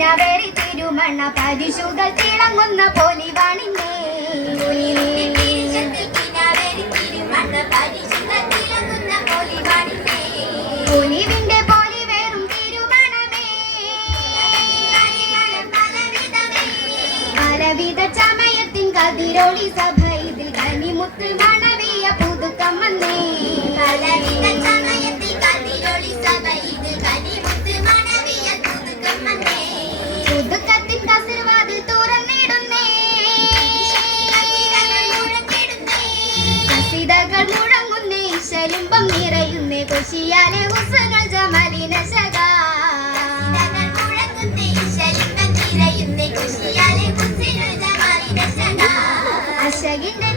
നീലവരി തിരുമണ്ണ പരിശുകൾ തിളങ്ങുന്ന പൊലിവാണിഞ്ഞേ പൊലിവിന്റെ ചമയത്തിൻ കതിരോളി സഭ ഇതിൽ കനിമുത്ത് മണവിയ പുതുക്കം വന്നേ അശകിന്റെ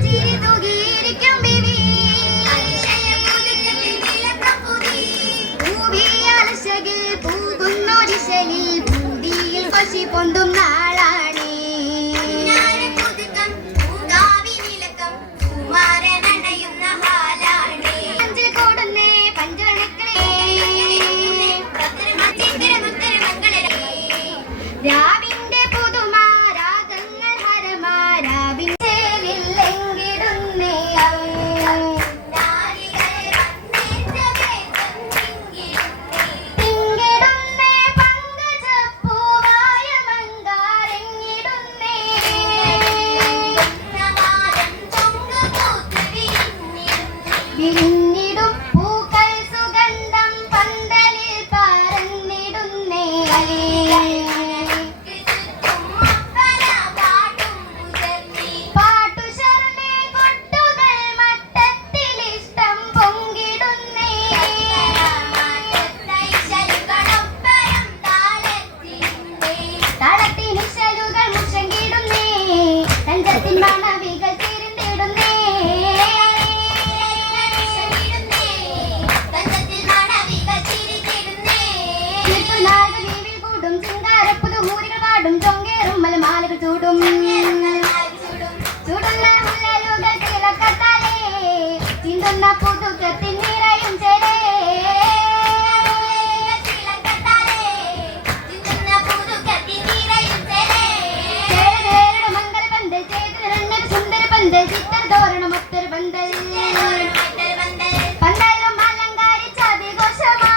പന്തൽ പന്തലും അലങ്കാരിച്ചതിഘോഷമായി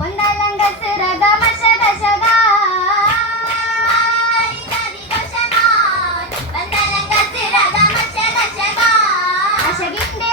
പന്തലങ്ക സിറകമശകശക അശകിന്റെ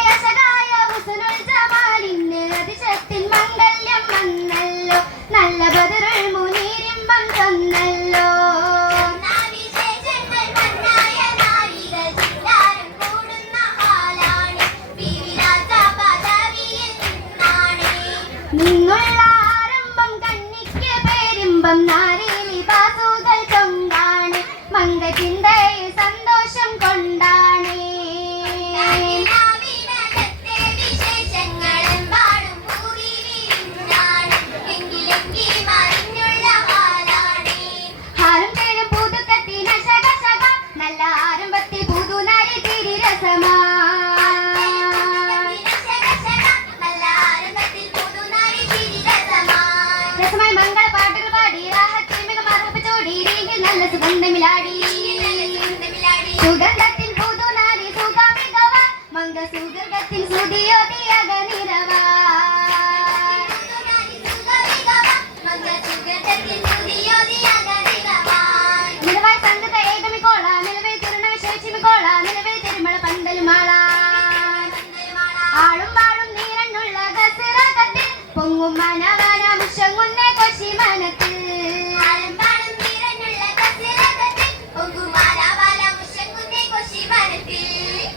പൊങ്ങും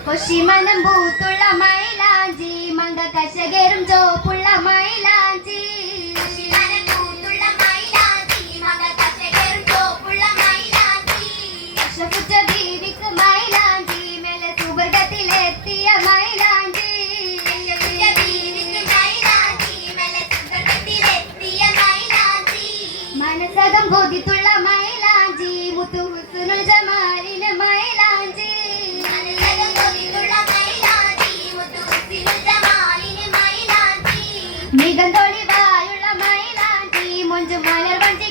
കൊച്ചി പൂത്തുള്ള മൈലാഞ്ചി മംഗ കശകേറും ചോപ്പുള്ള മൈലാഞ്ചി. പുസ്തകം ബോധിത്തുള്ള മൈലാഞ്ചി മുത്തു ഹുസ്നുൽ ജമാലിന് മൈലാഞ്ചി. നിഗന്ധൊളിവായുള്ള മൈലാഞ്ചി മുഞ്ചു മലർ വഞ്ചി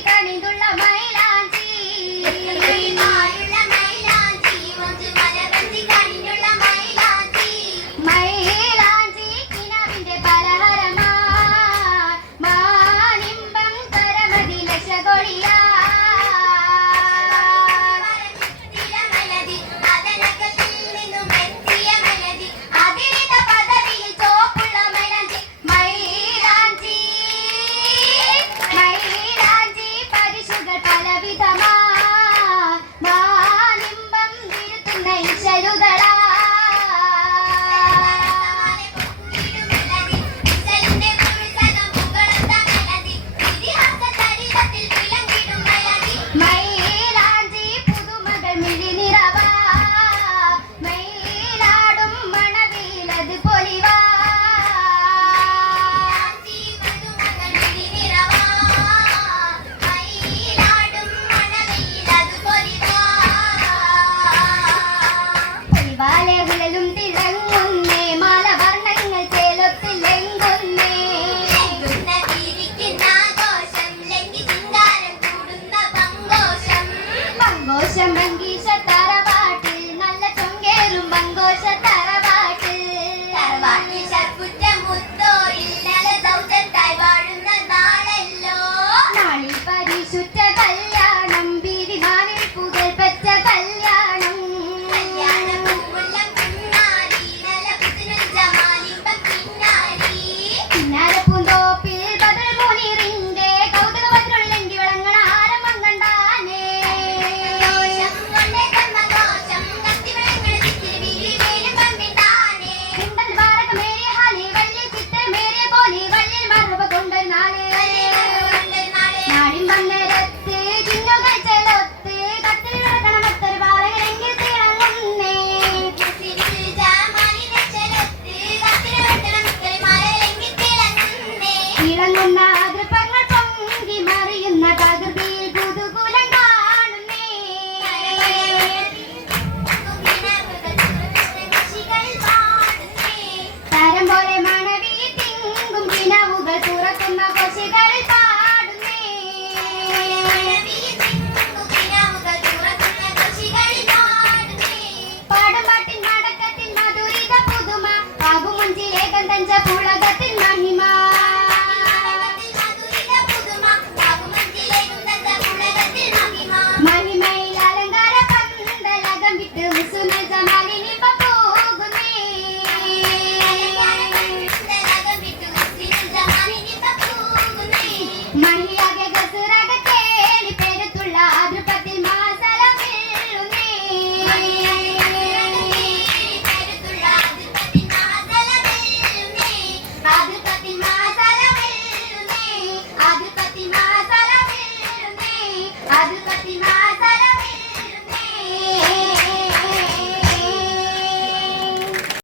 Nothing.